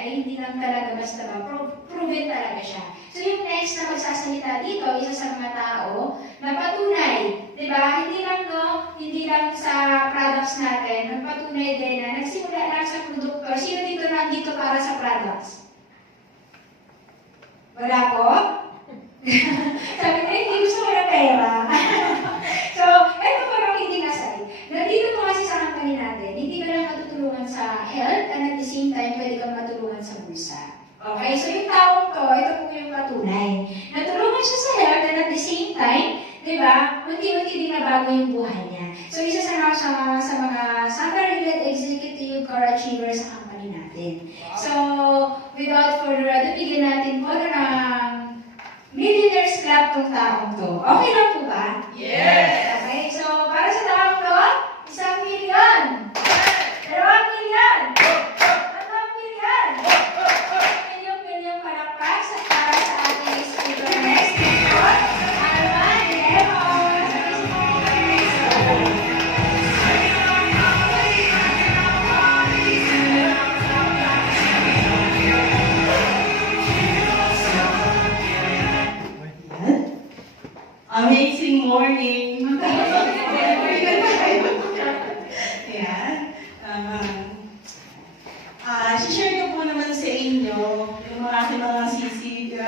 ay hindi lang talaga basta ba, pro- proven talaga siya. So yung next na magsasalita dito, isa sa mga tao na patunay, di ba? Hindi lang no, hindi lang sa products natin, nagpatunay din na nagsimula lang sa produkto. Sino dito nandito para sa products? Wala po? Sabi ko, hindi gusto ko ng pera. so, eto parang hindi nasay. Nandito po kasi sa company natin, hindi ka lang matutulungan sa health and at the same time, pwede kang matulungan sa bulsa. Okay, so yung taong to, ito po yung patunay. Natulungan siya sa health and at the same time, di ba, unti-unti din nabago yung buhay niya. So, isa sa mga, sa, sa mga Santa-Related Executive Core Achievers sa company natin. So, without further ado, bigyan natin po ng Millionaires Club tong taong to. Okay lang po ba? Yes! Okay, so para sa taong to, isang milyon. Dalawang milyon.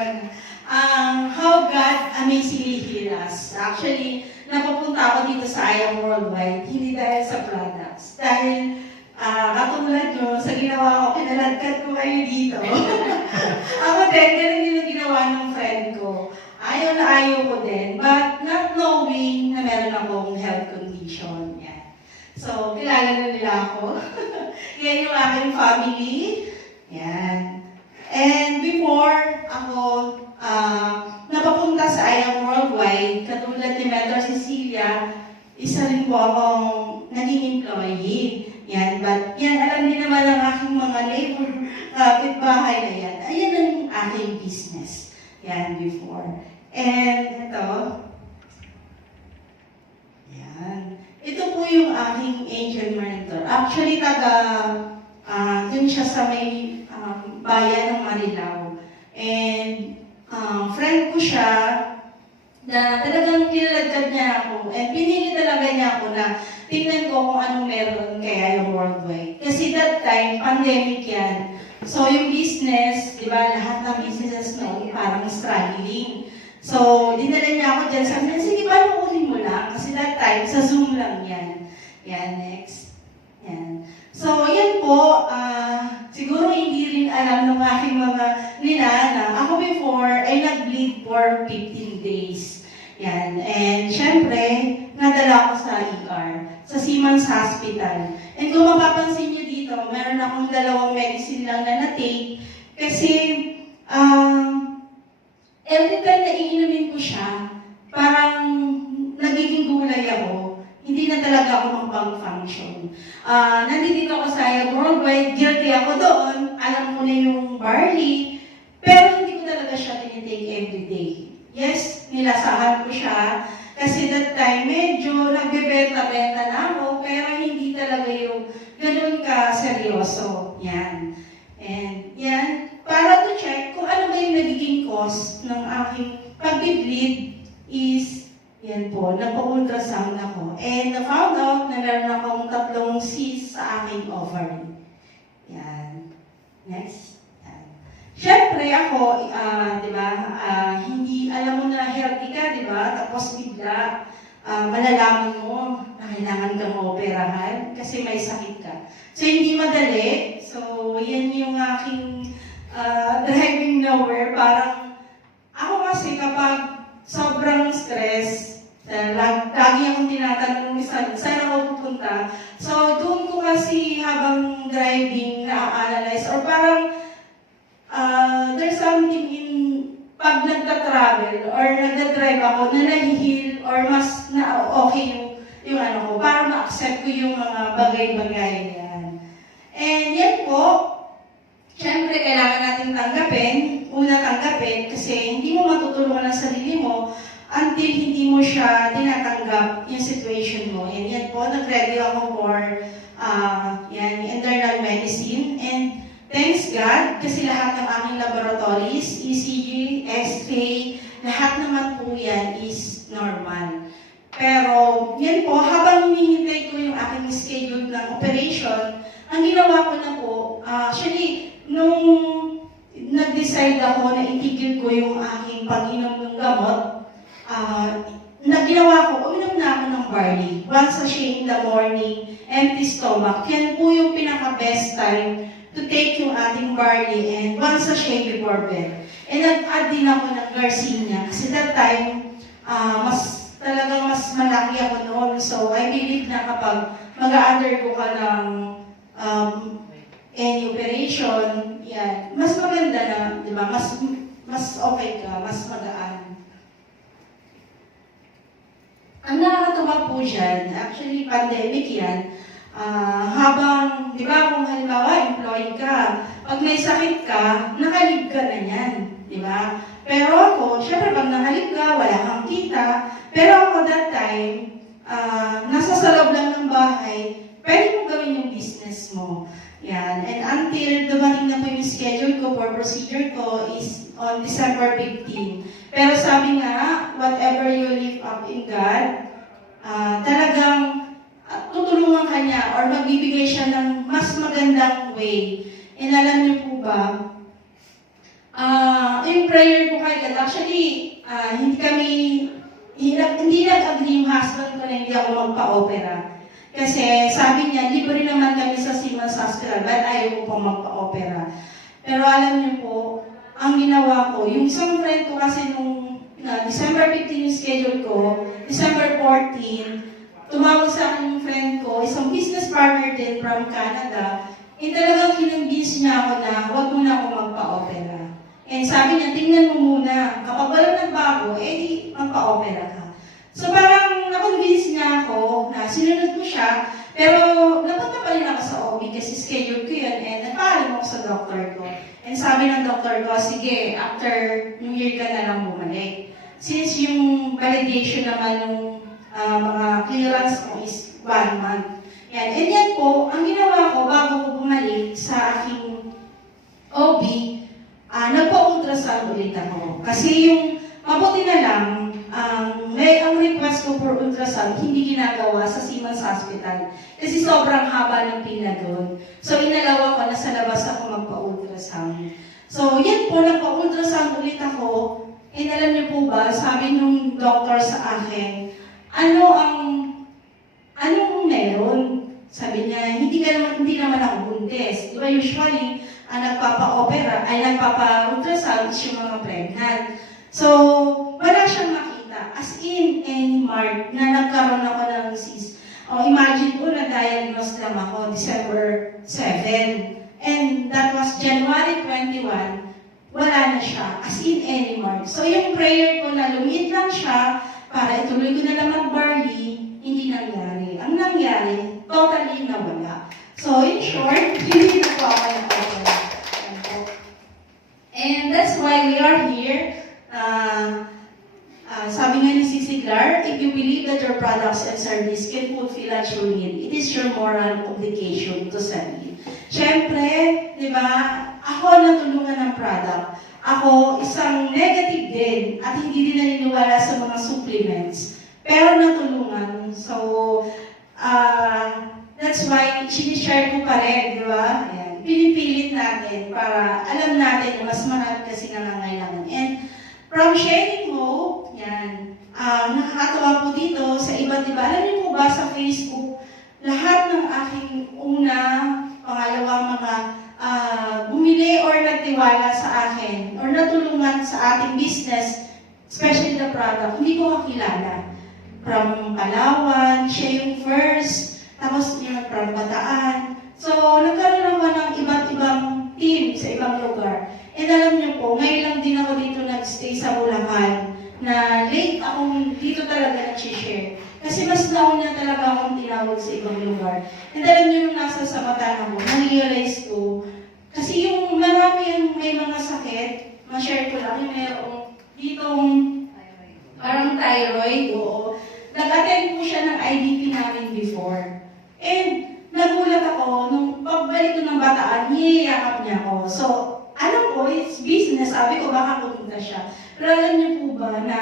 Sisigan. Um, how God amazingly healed us. Actually, napapunta ako dito sa I Am Worldwide, hindi dahil sa products. Dahil, ah, katulad nyo, sa ginawa ko, kinaladkad ko kayo dito. ako din, ganun din ang ginawa ng friend ko. Ayaw na ayaw ko din, but not knowing na meron akong health condition. Yan. So, kilala na nila ako. Yan yung aking family. Yan. And before ako ah, napapunta sa I Am Worldwide, katulad ni Mentor Cecilia, isa rin po akong naging employee. Yan, but yan, alam niyo naman ang aking mga labor kapitbahay na yan. Ayan ang aking business. Yan, before. And ito, yan. Ito po yung aking angel mentor. Actually, taga, ah, dun siya sa may bayan ng Marilao. And um, friend ko siya na talagang kilalagkad niya ako. And pinili talaga niya ako na tingnan ko kung anong meron kaya yung worldwide. Kasi that time, pandemic yan. So yung business, di ba, lahat ng businesses noon parang struggling. So, dinala niya ako dyan. Sabi niya, sige, panuulin mo lang. Kasi that time, sa Zoom lang yan. Yan, next. Yan. So, yan po, ah, siguro hindi rin alam ng aking mga ninana. Ako before, ay nag-bleed for 15 days. Yan. And syempre, nadala ako sa ER, sa Siemens Hospital. And kung mapapansin niyo dito, meron akong dalawang medicine lang na na-take. Kasi, um, every time na iinumin ko siya, parang nagiging gulay ako. Hindi na talaga ako makapag-function. Ah, nandito ako sa worldwide, guilty ako doon. Alam ko na yung barley. Pero hindi ko talaga siya tinitake everyday. Yes, nilasahan ko siya. Kasi that time, medyo nagbebenta-benta na ako, pero hindi talaga yung ganun ka seryoso. Yan. And yan, para to check kung ano ba yung nagiging cause ng aking pag-bleed is, yan po, nagpa-ultrasound ako. And na-found out na meron akong tatlong cysts sa aking ovary. Yan. Next. Yan. Siyempre ako, ah, di ba, ah, hindi, alam mo na healthy ka, di ba? Tapos bigla, ah, malalaman mo na kailangan kang operahan kasi may sakit ka. So, hindi madali. So, yan yung aking ah, driving nowhere. Parang, ako kasi kapag sobrang stress, lag, lagi akong tinatanong kung saan, saan ako pupunta. So, doon ko kasi habang driving na-analyze or parang ah, there's something in pag nagka-travel or nagda-drive ako na nahihil or mas na okay yung, yung ano ko, para ma-accept ko yung mga bagay-bagay yan. And yan po, syempre kailangan natin tanggapin, una tanggapin, kasi hindi mo matutulungan ang sarili mo until hindi mo siya tinatanggap yung situation mo. And yan po, nag-ready ako for uh, yan, internal medicine. And thanks God, kasi laboratories, ECG, X-ray, lahat naman po yan is normal. Pero, yan po, habang hinihintay ko yung aking schedule ng operation, ang ginawa ko na po, ah, actually, nung nag-decide ako na itigil ko yung aking pag-inom ng gamot, ah, na ginawa ko, uminom na ako ng barley. Once a shake in the morning, empty stomach. Yan po yung pinaka-best time to take yung ating barley and a shake before bed. And nag-add din ako ng Garcinia kasi that time, ah, mas talagang mas malaki ako noon. So, I believe na kapag mag-undergo ka ng um, any operation, yan, mas maganda na, di ba? Mas, mas okay ka, mas magaan. Ang nakakatuwa po dyan, actually pandemic yan, ah, habang, di ba, kung halimbawa, employed ka, pag may sakit ka, nakalib ka na yan, di ba? Pero ako, syempre pag nakalib ka, wala kang kita, pero ako that time, ah, nasa sa loob lang ng bahay, pwede mo gawin yung business mo. Yan. And until dumating na po yung schedule ko for procedure ko is on December 15. Pero sabi nga, whatever you live up in God, ah, talagang ah, tutulungan ka niya or magbibigay siya ng mas magandang way. And alam niyo po ba, ah, yung prayer ko kay God, actually, ah, hindi kami, hindi, nag-agree yung husband ko na hindi ako magpa-opera. Kasi sabi niya, libre naman kami sa Siemens Hospital, but ayaw ko pang magpa-opera. Pero alam niyo po, ang ginawa ko, yung isang friend ko kasi nung na December 15 yung schedule ko, December 14, tumawag sa akin yung friend ko, isang business partner din from Canada, eh talagang kinonvince niya ako na huwag muna ako magpa-opera. And sabi niya, tingnan mo muna, kapag wala nagbago, eh di magpa-opera ka. So parang na-convince niya ako na sinunod ko siya, pero napunta pa rin ako sa OB kasi schedule ko yun and nagpaalam ako sa doctor ko. And sabi ng doctor ko, sige, after New Year ka na lang bumalik. Since yung validation naman ng ah, mga clearance mo is one month. Yan. And yan po, ang ginawa ko bago ko bumalik sa aking OB, ah nagpa-ultrasound ulit ako. Kasi yung mabuti na lang, ang may ang request ko for ultrasound hindi ginagawa sa Siemens Hospital kasi sobrang haba ng pila doon. So inalawa ko na sa labas ako magpa-ultrasound. So yan po, nagpa-ultrasound ulit ako. And alam niyo po ba, sabi nung doctor sa akin, ano ang anong meron? Sabi niya, hindi ka naman, hindi naman ako buntis. Di ba usually, ang nagpapa-opera, ay nagpapa-ultrasound yung mga pregnant. So, wala siyang. As in, any mark na nagkaroon ako ng cyst. O, imagine ko, na-diagnose lang ako December 7. And that was January 21. Wala na siya. As in, any mark. So, yung prayer ko na lumiit lang siya para ituloy ko na lang mag-barley, hindi nangyari. Ang nangyari, totally nawala. So, in short, hindi na po ako po. And that's why we are here. Uh, sabi nga ni Sisi Clar, if you believe that your products and service can fulfill a true need, it is your moral obligation to sell it. Siyempre, di ba, ako natulungan ng product. Ako, isang negative din at hindi din naniniwala sa mga supplements. Pero natulungan. So, ah, that's why sinishare ko pa rin, di ba? Ayan. Pinipilit natin para alam natin na mas marami kasi nangangailangan. And from sharing hope, yan, ah, nakakatawa po dito sa iba't iba. Alam niyo po ba sa Facebook, lahat ng aking una, pangalawa mga ah, bumili or nagtiwala sa akin or natulungan sa ating business, especially the product, hindi ko kakilala. From Palawan, siya yung first, tapos yung from Bataan. So, nagkaroon ako ng iba't ibang team sa ibang lugar. And alam niyo po, ngayon lang din ako dito nag-stay sa Bulacan na late akong dito talaga nag-share. Kasi mas nauna talaga akong tinawag sa ibang lugar. And alam niyo nung nasa sa Bataan ako, na-realize ko, kasi yung marami yung may mga sakit, ma-share ko lang, yung merong ditong parang thyroid, oo. Nag-attend po siya ng IDP namin before. And nagulat ako, nung pagbalik ko ng bataan, niyayakap niya ako. So, alam ko, it's business siya. Pero alam niyo po ba na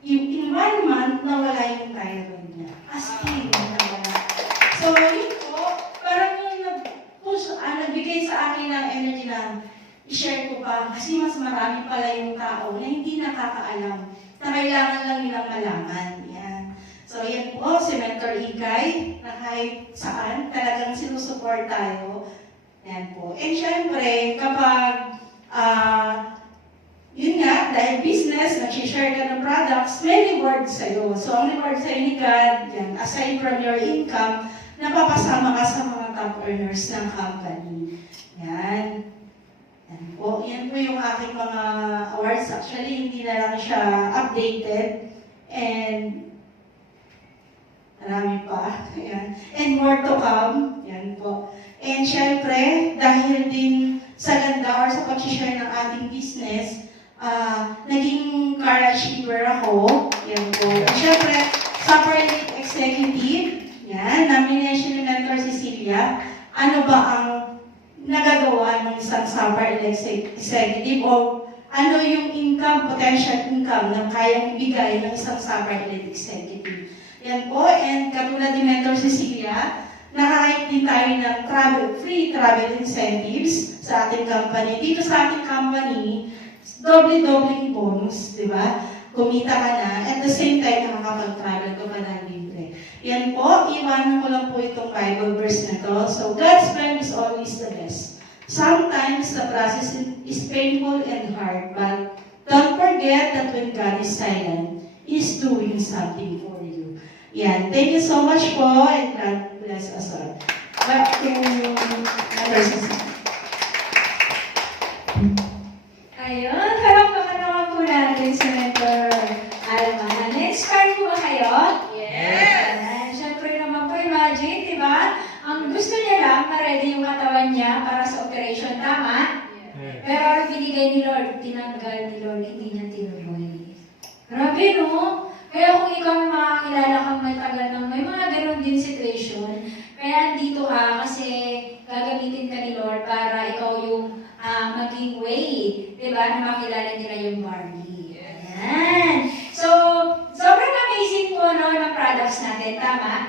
yung in one month, nawala yung thyroid niya. As in, nawala. So, yun po, parang yung nag-push, ah, nagbigay sa akin ng energy na i-share ko pa kasi mas marami pala yung tao na hindi nakakaalam na kailangan lang nilang malaman. Yan. So, yan po, si Mentor Ikay, na kahit saan, talagang sinusuport tayo. Yan po. And syempre, kapag, ah, yun nga, dahil business, nag-share ka ng products, may reward sa'yo. So, ang reward sa'yo ni God, yan, aside from your income, napapasama ka sa mga top earners ng company. Yan. Yan po. Yan po yung aking mga awards. Actually, hindi na lang siya updated. And marami pa. Yan. And more to come. Yan po. And syempre, dahil din sa ganda or sa pag-share ng ating business, ah naging car achiever ako. Yan po. And syempre, Elite Executive. Yan. Nomination ni Mentor Cecilia. Ano ba ang nagagawa ng isang Elite Executive o ano yung income, potential income na kayang ibigay ng isang Elite Executive. Yan po, and katulad ni Mentor Cecilia, nakakait din tayo ng travel, free travel incentives sa ating company. Dito sa ating company, doble-doble bonus, di ba? Kumita ka na, at the same time, nakakapag-travel ka pa ng libre. Yan po, iwanan ko lang po itong Bible verse na to. So, God's plan is always the best. Sometimes the process is painful and hard, but don't forget that when God is silent, He's doing something for you. Yan. Thank you so much po, and God bless us all. Back to Mother Cecilia. Ayun, parang naman po natin si Mentor Alma. Na-inspire po ba kayo? Yes! Siyempre naman po, imagine, di ba? Ang gusto niya lang, ma-ready yung katawan niya para sa operation, tama? Pero ang binigay ni Lord, tinanggal ni Lord, hindi niya tinuloy. Grabe, no? Kaya kung ikaw may makakilala kang matagal ng may mga ganun din situation, kaya andito ka kasi gagamitin ka ni Lord para ikaw yung ah, maging way, di ba, na makilala nila yung Barbie. Ayan. So, sobrang amazing po no, ng products natin, tama?